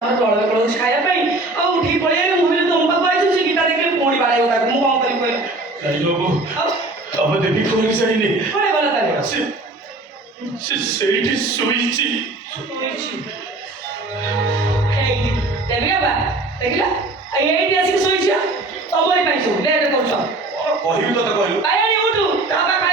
ଟଳ ପଳଉଛି ଖାଇବା ପାଇଁ ଆଉ ଉଠିକି ପଳେଇଲେ ମୁଁ ଭାବିଲି ତମ ପାଖକୁ ଆସିଛି ଗୀତା ଦେଖିଲେ ପୁଣି ବାଡ଼େଇବ ତାକୁ ମୁଁ କ'ଣ କରିବି କହିଲ ଆମ ଦେବୀ କହିକି ଛାଡ଼ିନି କୁଆଡ଼େ ଗଲା ତାହେଲେ ସେ ସେଇଠି ଶୋଇଛି ଦେବୀ ବାବା ଦେଖିଲା ଏଇଠି ଆସିକି ଶୋଇଛି ତମରି ପାଇଁ ସବୁ ଲେଟ୍ କରୁଛ କହିବି ତତେ କହିଲୁ ଉଠୁ ତା ବାପା